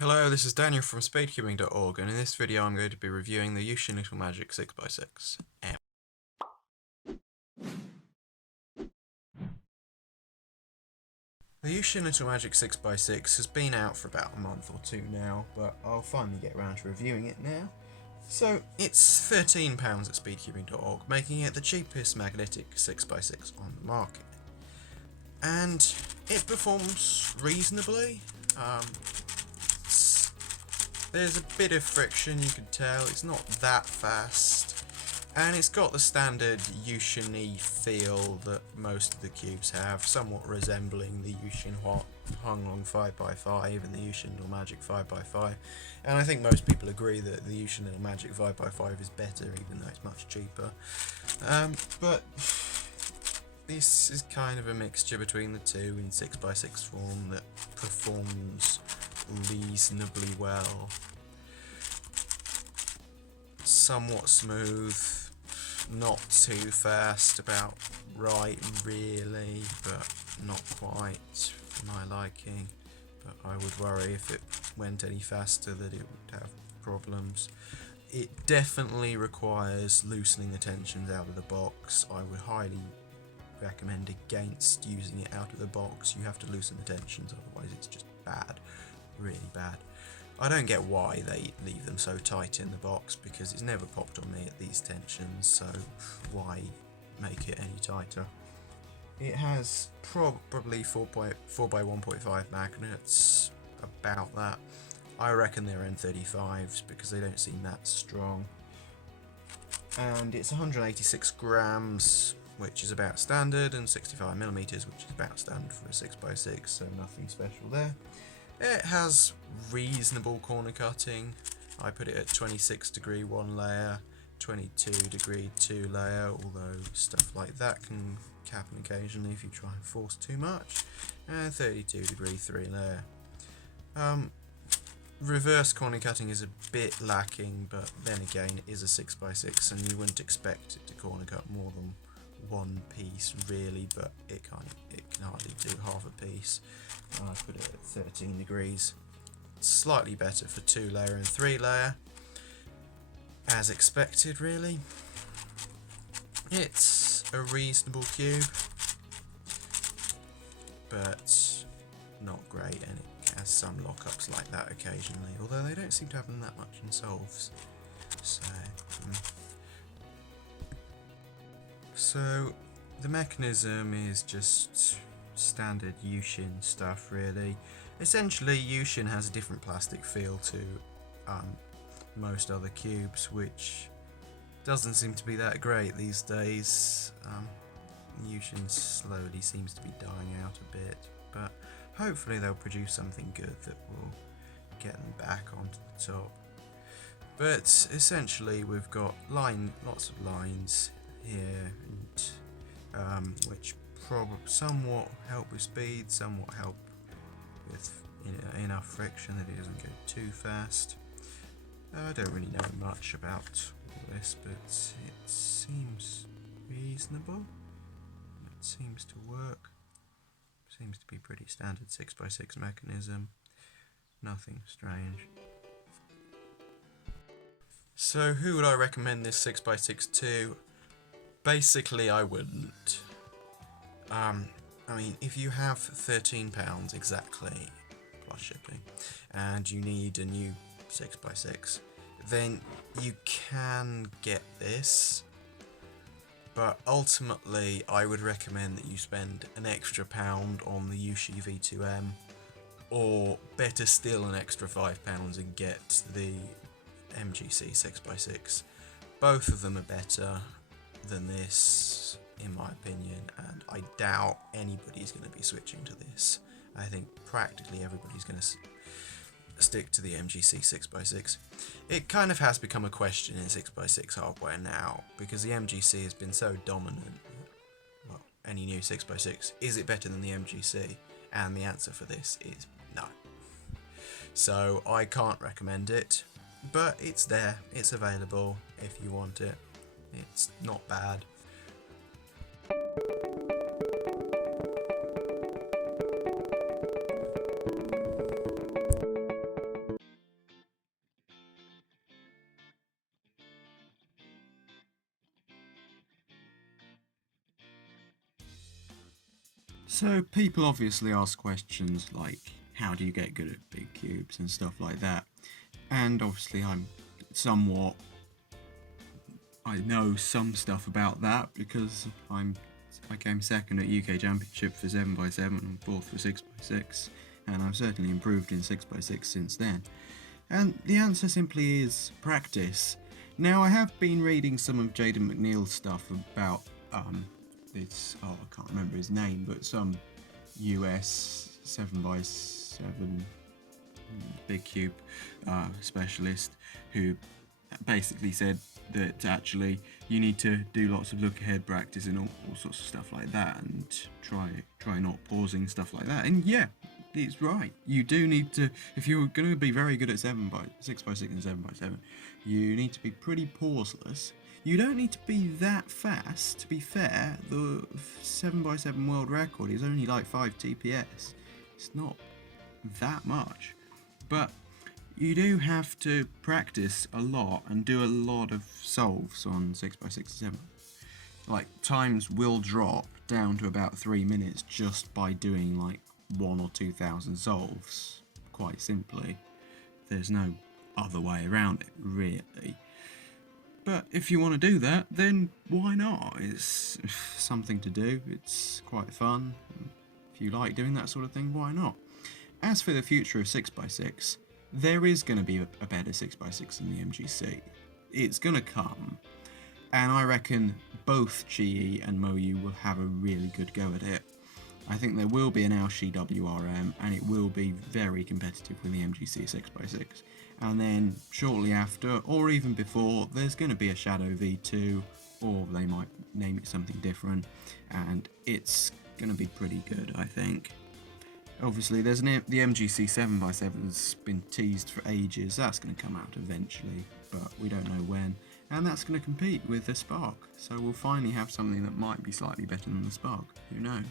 Hello, this is Daniel from speedcubing.org, and in this video I'm going to be reviewing the YuXin Little Magic 6x6 M. The YuXin Little Magic 6x6 has been out for about a month or two now, but I'll finally get around to reviewing it now. So, it's £13 at speedcubing.org, making it the cheapest magnetic 6x6 on the market. And it performs reasonably. There's a bit of friction, you can tell, it's not that fast, and it's got the standard YuXin-y feel that most of the cubes have, somewhat resembling the YuXin Honglong 5x5 and the YuXin Little Magic 5x5, and I think most people agree that the YuXin Little Magic 5x5 is better, even though it's much cheaper. But this is kind of a mixture between the two in 6x6 form that performs reasonably well. Somewhat smooth, not too fast, about right really, but not quite for my liking. But I would worry if it went any faster that it would have problems. It definitely requires loosening the tensions out of the box. I would highly recommend against using it out of the box. You have to loosen the tensions, otherwise it's just bad, really bad. I don't get why they leave them so tight in the box, because it's never popped on me at these tensions, so why make it any tighter? It has probably 4x1.5 magnets, about that. I reckon they're N35s because they don't seem that strong. And it's 186 grams, which is about standard, and 65mm, which is about standard for a 6x6, so nothing special there. It has reasonable corner cutting. I put it at 26 degree one layer, 22 degree two layer, although stuff like that can happen occasionally if you try and force too much, and 32 degree three layer. Reverse corner cutting is a bit lacking, but then again it is a 6x6 and you wouldn't expect it to corner cut more than one piece really, but it can hardly do half a piece. I put it at 13 degrees. Slightly better for 2 layer and 3 layer, as expected really. It's a reasonable cube, but not great, and it has some lockups like that occasionally, although they don't seem to have them that much in solves. So the mechanism is just standard YuXin stuff really. Essentially YuXin has a different plastic feel to most other cubes, which doesn't seem to be that great these days. YuXin slowly seems to be dying out a bit, but hopefully they'll produce something good that will get them back onto the top. But essentially we've got lots of lines here, and which somewhat help with speed, somewhat help with enough friction that it doesn't go too fast. I don't really know much about all this, but it seems reasonable. It seems to work. Seems to be pretty standard 6x6 mechanism. Nothing strange. So who would I recommend this 6x6 to? Basically I wouldn't. I mean, if you have £13 exactly, plus shipping, and you need a new 6x6, then you can get this, but ultimately I would recommend that you spend an extra £1 on the YuXin V2M, or better still an extra £5 and get the MGC 6x6. Both of them are better than this, in my opinion, and I doubt anybody's going to be switching to this. I think practically everybody's going to stick to the MGC 6x6. It kind of has become a question in 6x6 hardware now, because the MGC has been so dominant. Well, any new 6x6, is it better than the MGC? And the answer for this is no. So I can't recommend it, but it's there, it's available if you want it. It's not bad. So people obviously ask questions like, how do you get good at big cubes and stuff like that? And obviously I know some stuff about that because I came second at UK Championship for 7x7 and fourth for 6x6, and I've certainly improved in 6x6 since then. And the answer simply is practice. Now, I have been reading some of Jaden McNeil's stuff about I can't remember his name, but some US 7x7 big cube specialist who basically said that actually you need to do lots of look ahead practice and all sorts of stuff like that, and try not pausing, stuff like that. And yeah, it's right. You do need to, if you're going to be very good at 6x6 and 7x7, you need to be pretty pauseless. You don't need to be that fast. To be fair, the 7x7 world record is only like 5 TPS. It's not that much, but you do have to practice a lot and do a lot of solves on 6x6 and 7. Like, times will drop down to about 3 minutes just by doing like 1,000 or 2,000 solves, quite simply. There's no other way around it, really. But if you want to do that, then why not? It's something to do, it's quite fun. If you like doing that sort of thing, why not? As for the future of 6x6, there is going to be a better 6x6 in the MGC. It's going to come, and I reckon both GE and Moyu will have a really good go at it. I think there will be an Aoshi WRM, and it will be very competitive with the MGC 6x6. And then shortly after, or even before, there's going to be a Shadow V2, or they might name it something different, and it's going to be pretty good, I think. Obviously, the MGC 7x7's been teased for ages. That's going to come out eventually, but we don't know when. And that's going to compete with the Spark. So we'll finally have something that might be slightly better than the Spark. Who knows?